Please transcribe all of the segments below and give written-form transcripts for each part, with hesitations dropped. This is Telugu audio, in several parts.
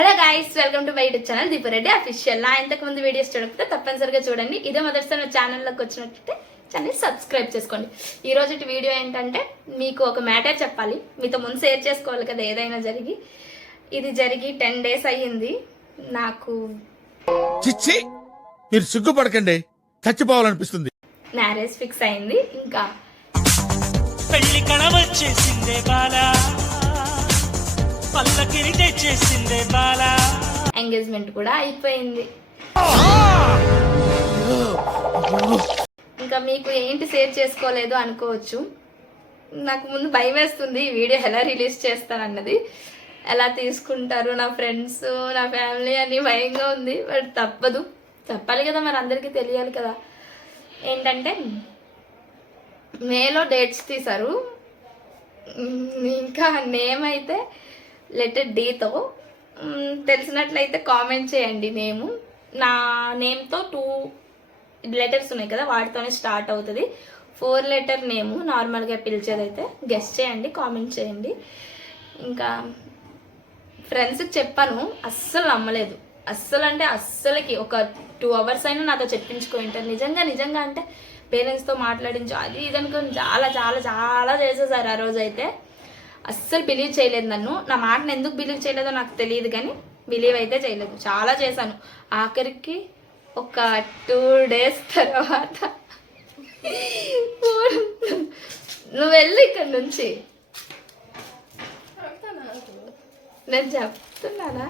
Hello guys, welcome to my YouTube channel Deepa Reddy official. నా ఇంతకు ముందు వీడియోస్ చూడకపోతే తప్పనిసరిగా చూడండి. ఇదే మొదటిసారి నా ఛానల్లోకి వచ్చినట్లయితే ఛానల్ సబ్స్క్రైబ్ చేసుకోండి. ఈ రోజు వీడియో ఏంటంటే మీకు ఒక మ్యాటర్ చెప్పాలి. మీతో ముందు షేర్ చేసుకోవాలి కదా ఏదైనా జరిగి. ఇది జరిగి 10 days అయ్యింది. నాకు చిచ్చి మీరు సిగ్గుపడకండి, చచ్చిపోవాలనిపిస్తుంది. మ్యారేజ్ ఫిక్స్ అయింది. ఇంకా పెళ్లి కళ వచ్చేసిందే బాలా, పల్లకిని తెచ్చేసిందే బాలా, ఎంగేజ్మెంట్ కూడా అయిపోయింది. ఇంకా మీకు ఏంటి షేర్ చేసుకోలేదు అనుకోవచ్చు. నాకు ముందు భయం వేస్తుంది ఈ వీడియో ఎలా రిలీజ్ చేస్తానన్నది, ఎలా తీసుకుంటారు నా ఫ్రెండ్స్ నా ఫ్యామిలీ అని భయంగా ఉంది. బట్ తప్పదు, చెప్పాలి కదా, మరి అందరికీ తెలియాలి కదా. ఏంటంటే మేలో డేట్స్ తీశారు. ఇంకా నేమ్ అయితే లెటర్ డీతో, తెలిసినట్లయితే కామెంట్ చేయండి. నా నేమ్తో 2 letters ఉన్నాయి కదా, వాటితోనే స్టార్ట్ అవుతుంది. 4 letter నేము నార్మల్గా పిలిచేదైతే గెస్ట్ చేయండి, కామెంట్ చేయండి. ఇంకా ఫ్రెండ్స్కి చెప్పాను, అస్సలు నమ్మలేదు. అస్సలు అంటే అస్సలకి ఒక 2 hours అయినా నాతో చెప్పించుకుంటారు. నిజంగా అంటే పేరెంట్స్తో మాట్లాడించు అది ఇది అనుకొని చాలా చాలా చాలా చేసేసారు. ఆ రోజు అయితే అస్సలు బిలీవ్ చేయలేదు నన్ను. నా మాటను ఎందుకు బిలీవ్ చేయలేదో నాకు తెలియదు, కానీ బిలీవ్ అయితే చేయలేదు. చాలా చేశాను. ఆఖరికి ఒక 2 days తర్వాత నువ్వు వెళ్ళి ఇక్కడ నుంచి, నేను చెప్తున్నానా,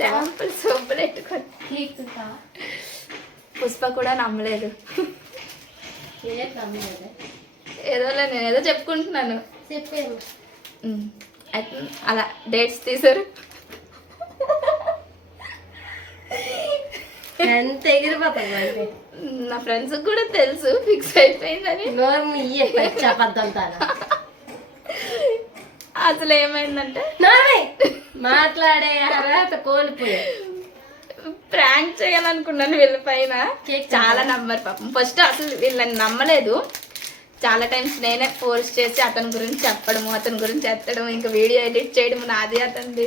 శాంపుల్ సోపులు పెట్టుకొని. పుష్ప కూడా నమ్మలేదు. నేనేదో చెప్పుకుంటున్నాను. అలా డేట్స్ తీసారు. ఎంత ఎగిరిపోతాం నా ఫ్రెండ్స్ కూడా తెలుసు ఫిక్స్ అయిపోయిందని. అసలు ఏమైందంటే మాట్లాడే అర్హత కోల్పోయా. ప్రాంక్ చేయాలనుకున్నాను వీళ్ళ పైన. చాలా నమ్మరు పాపం. ఫస్ట్ అసలు వీళ్ళని నమ్మలేదు. చాలా టైమ్స్ నేనే ఫోర్స్ చేసి అతని గురించి చెప్పడము, అతని గురించి ఎత్తడం, ఇంకా వీడియో ఎడిట్ చేయడం నాది అతనిది.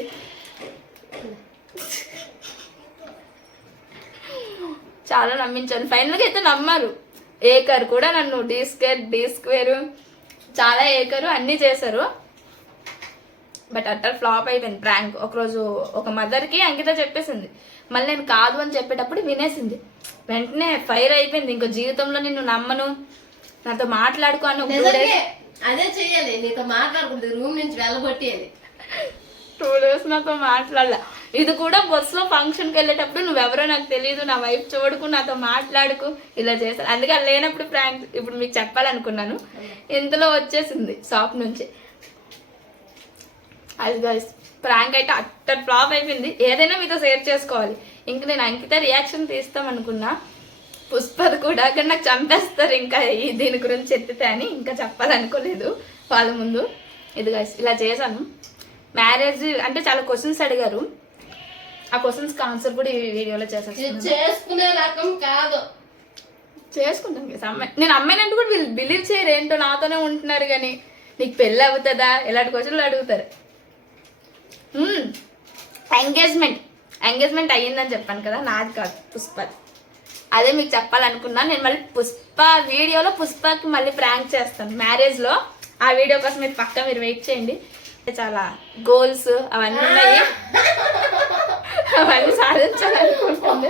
చాలా నమ్మించాను. ఫైనల్గా అయితే నమ్మారు. ఏకర్ కూడా నన్ను డి స్క్వేర్ చాలా ఏకరు అన్నీ చేశారు. బట్ అట్టర్ ఫ్లాప్ అయిపోయింది ప్రాంక్. ఒకరోజు ఒక మదర్కి అంకిత చెప్పేసింది, మళ్ళీ నేను కాదు అని చెప్పేటప్పుడు వినేసింది. వెంటనే ఫైర్ అయిపోయింది. ఇంకో జీవితంలో నిన్ను నమ్మను, నాతో మాట్లాడుకో అని. అదే చెయ్యాలి, నీతో మాట్లాడుకుంటుంది, రూమ్ నుంచి వెళ్ళగొట్టేది. 2 days నాతో మాట్లాడలే. ఇది కూడా బస్సులో ఫంక్షన్కి వెళ్ళేటప్పుడు నువ్వెవరో నాకు తెలియదు, నా వైఫ్ చూడకు, నాతో మాట్లాడుకు, ఇలా చేశాను. అందుకే లేనప్పుడు ప్రాంక్ ఇప్పుడు మీకు చెప్పాలనుకున్నాను. ఇంతలో వచ్చేసింది షాప్ నుంచి. అది గైస్ ప్రాంక్ అయితే అట్టర్ ఫ్లాప్ అయిపోయింది. ఏదైనా మీతో షేర్ చేసుకోవాలి. ఇంక నేను అంకిత రియాక్షన్ తీస్తామనుకున్నా, పుష్పది కూడా, కానీ నాకు చంపేస్తారు ఇంకా దీని గురించి ఎత్తితే అని. ఇంకా చెప్పాలనుకోలేదు వాళ్ళ ముందు. ఇది గైస్ ఇలా చేశాను. మ్యారేజ్ అంటే చాలా క్వశ్చన్స్ అడిగారు. ఆ క్వశ్చన్స్కి ఆన్సర్ కూడా ఈ వీడియోలో చేసేస్తాను. చేసుకునే రకం కాదు, చేసుకుంటాను కదా అమ్మాయి. నేను అమ్మాయినంటే కూడా వీళ్ళు బిలీవ్ చేయరు. ఏంటో నాతోనే ఉంటున్నారు కానీ నీకు పెళ్ళి అవుతుందా ఇలాంటి క్వశ్చన్లు అడుగుతారు. ఎంగేజ్మెంట్ అయ్యిందని చెప్పాను కదా, నాది కాదు పుష్పది. అదే మీకు చెప్పాలనుకున్నా. నేను మళ్ళీ పుష్ప వీడియోలో పుష్పకి మళ్ళీ ప్రాంక్ చేస్తాను మ్యారేజ్లో. ఆ వీడియో కోసం మీరు వెయిట్ చేయండి. చాలా గోల్స్ అవన్నీ ఉన్నాయి, అవన్నీ సాధించాలనుకుంటుంది.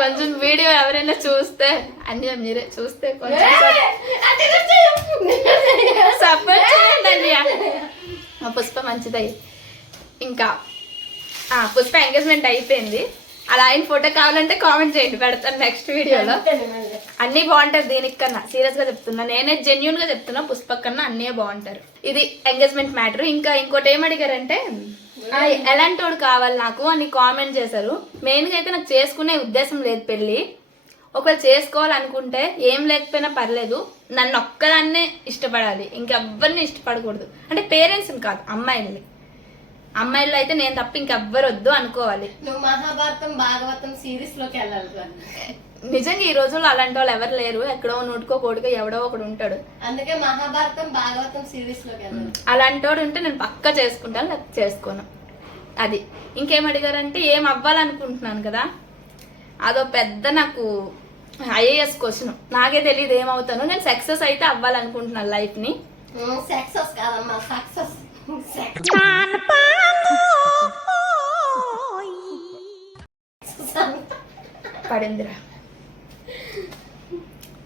కొంచెం వీడియో ఎవరైనా చూస్తే, అన్నీ మీరే చూస్తే కొంచెం సపోర్ట్ చేయండి. మా పుష్ప మంచిదయ్యి. ఇంకా పుష్ప ఎంగేజ్మెంట్ అయిపోయింది. అలా ఆయన ఫోటో కావాలంటే కామెంట్ చేయండి, పెడతాను నెక్స్ట్ వీడియోలో. అన్నీ బాగుంటారు దీనికన్నా, సీరియస్గా చెప్తున్నా, నేనే జెన్యున్గా చెప్తున్నా. పుష్ప కన్నా అన్నీ బాగుంటారు. ఇది ఎంగేజ్మెంట్ మ్యాటర్. ఇంకా ఇంకోటి ఏమడిగారంటే ఎలాంటి వాడు కావాలి నాకు అని కామెంట్ చేశారు. మెయిన్గా అయితే నాకు చేసుకునే ఉద్దేశం లేదు పెళ్ళి. ఒకవేళ చేసుకోవాలనుకుంటే ఏం లేకపోయినా పర్లేదు, నన్ను ఒక్కదాన్నే ఇష్టపడాలి, ఇంకెవ్వరిని ఇష్టపడకూడదు. అంటే పేరెంట్స్ని కాదు, అమ్మాయిల్లో అయితే నేను తప్ప ఇంకెవ్వరు వద్దు అనుకోవాలి. నువ్వు మహాభారతం భాగవతం సిరీస్ లోకి వెళ్ళాలి. నిజంగా ఈ రోజుల్లో అలాంటి వాళ్ళు ఎవరు లేరు. ఎక్కడో నూటుకో కోడికో ఎవడో ఒకడు ఉంటాడు. అందుకే మహాభారతం భాగవతం సిరీస్ లోకి వెళ్ళాలి. అలాంటి వాడు ఉంటే నేను పక్కా చేసుకుంటాను, లేకపోతే చేసుకోను. అది. ఇంకేం అడిగారంటే ఏం అవ్వాలనుకుంటున్నాను కదా, అదో పెద్ద నాకు ఐఏఎస్ క్వశ్చన్. నాకే తెలియదు ఏమవుతాను. నేను సక్సెస్ అయితే అవ్వాలనుకుంటున్నాను లైఫ్ని. సక్సెస్ కాదమ్మా, సక్సెస్. పడిందిరా.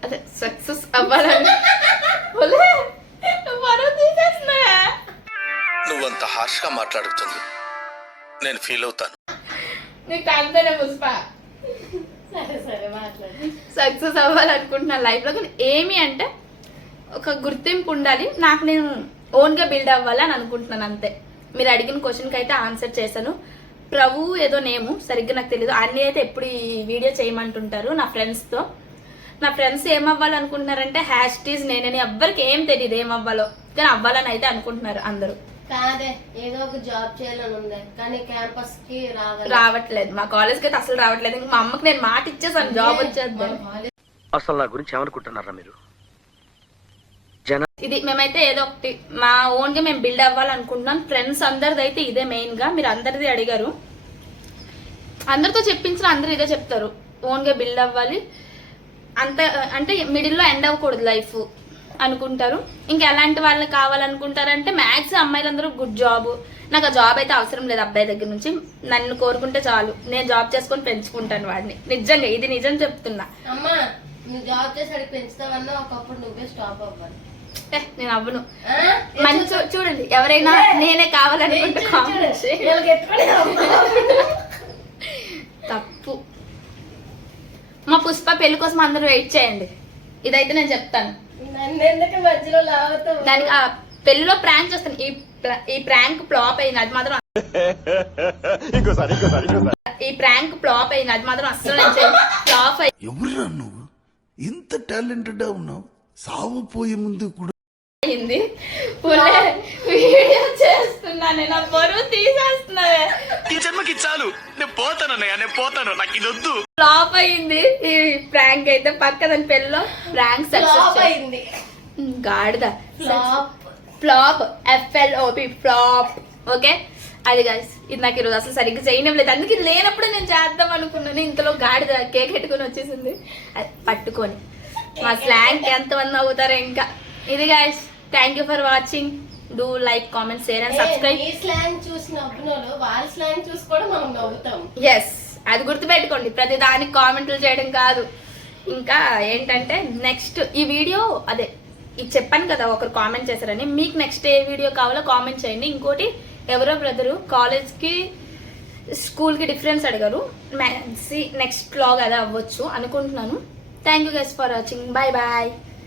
అదే సక్సెస్ అవ్వాలని. ఒలే, పరువు తీసేస్తున్నా. నువ్వంత హార్ష్ గా మాట్లాడుతుంది నేను ఫీల్ అవుతాను. నీకు అంతనే పుష్ప. సరే సరే మాట్లాడు. సక్సెస్ అవ్వాలనుకుంటున్నాను లైఫ్లో. కానీ ఏమి అంటే ఒక గుర్తింపు ఉండాలి నాకు, నేను ఓన్గా బిల్డ్ అవ్వాలి అని అనుకుంటున్నాను అంతే. మీరు అడిగిన క్వశ్చన్కి అయితే ఆన్సర్ చేశాను. ప్రభు ఏదో నేము సరిగ్గా నాకు తెలియదు. అన్నీ అయితే ఎప్పుడు ఈ వీడియో చేయమంటుంటారు నా ఫ్రెండ్స్తో. నా ఫ్రెండ్స్ ఏమవ్వాలనుకుంటున్నారంటే #, నేనని. ఎవ్వరికి ఏం తెలియదు ఏమవ్వాలో, కానీ అవ్వాలని అయితే అనుకుంటున్నారు అందరూ. కాదే, ఏదో ఒక జాబ్ చేయాలని ఉంది, కానీ క్యాంపస్ కి రావట్లేదు. మా కాలేజ్కి అయితే అసలు రావట్లేదు. ఇంకా మా అమ్మకి నేను మాట ఇచ్చేసాను జాబ్ వచ్చేద్దాం. అసలు నా గురించి ఏమనుకుంటున్నారా మీరు? ఇది మేమైతే ఏదో ఒకటి మా ఓన్ గా మేము బిల్డ్ అవ్వాలనుకుంటున్నాం. ఫ్రెండ్స్ అందరిది అయితే ఇదే మెయిన్ గా. మీరు అందరిది అడిగారు, అందరితో చెప్పించిన అందరూ ఇదే చెప్తారు, ఓన్ గా బిల్డ్ అవ్వాలి అంత. అంటే మిడిల్లో ఎండ్ అవ్వకూడదు లైఫ్ అనుకుంటారు. ఇంకా ఎలాంటి వాళ్ళు కావాలనుకుంటారంటే మ్యాక్స్ అమ్మాయిలందరూ గుడ్ జాబ్. నాకు ఆ జాబ్ అయితే అవసరం లేదు అబ్బాయి దగ్గర నుంచి. నన్ను కోరుకుంటే చాలు, నేను జాబ్ చేసుకొని పెంచుకుంటాను వాడిని. నిజంగా ఇది నిజం చెప్తున్నా. అమ్మా, నువ్వు జాబ్ చేసి అడిగి పెంచుతావన్నా ఒకప్పుడు నువ్వే స్టాప్ అవ్వాలి. నేను అవ్వను. మంచి చూడండి, ఎవరైనా నేనే కావాలనుకుంటే కామెంట్ చేయండి. తప్పు. మా పుష్ప పెళ్లి కోసం అందరూ వెయిట్ చేయండి. ఇదైతే నేను చెప్తాను. నన్ను ఎందుకు మధ్యలో లాగుతావు? దానికి ఆ పెళ్లిలో ప్రాంక్ చేస్తాను. ఈ ప్రాంక్ ఫ్లాప్ అయింది, అది మాత్రం. ఈ ప్రాంక్ ఫ్లాప్ అయింది, అది మాత్రం అస్సలు ఫ్లాప్ ఎవరురా నువ్వు ఇంత టాలెంటెడ్ ఉన్నావు? సావు పోయే ముందు కూడా అయింది. వీడియో చేస్తున్నా నేను, బరువు తీసేస్తున్నావే. ఈ జన్మకి చాలు, నేను పోతానన్నయ్య, నేను పోతాను, నాకు ఇది వద్దు. ఫ్లాప్ అయింది ఈ ప్రాంక్ అయితే. పక్క దాని పెళ్ళిలో ప్రాంక్ సక్సెస్ అయింది. గాడిద. Flop flop, FLOP flop. Okay, అది గైస్. ఇది నాకు ఈరోజు అసలు సరిగ్గా చేయనివ్వలేదు, అందుకే ఇది లేనప్పుడు నేను చేద్దాం అనుకున్నాను. ఇంతలో గాడిద కేక్ పెట్టుకుని వచ్చేసింది అది పట్టుకొని. మా స్లాంగ్ ఎంతమంది అవుతారో ఇంకా. ఇది guys, thank you for watching. Do like, comment, share and subscribe. ఈ స్లాంగ్ చూసి నవ్వునోళ్ళు వాళ్ళ స్లాంగ్ చూసి కూడా మనం నవ్వుతాం. ఎస్, అది గుర్తుపెట్టుకోండి. ప్రతి దానికి కామెంట్లు చేయడం కాదు. ఇంకా ఏంటంటే నెక్స్ట్ ఈ వీడియో, అదే ఇది చెప్పాను కదా ఒకరు కామెంట్ చేశారని, మీకు నెక్స్ట్ ఏ వీడియో కావాలో కామెంట్ చేయండి. ఇంకోటి, ఎవరో బ్రదరు కాలేజ్కి స్కూల్కి డిఫరెన్స్ అడిగారు. నెక్స్ట్ వ్లాగ్ అదే అవ్వచ్చు అనుకుంటున్నాను. Thank you guys for watching. Bye bye.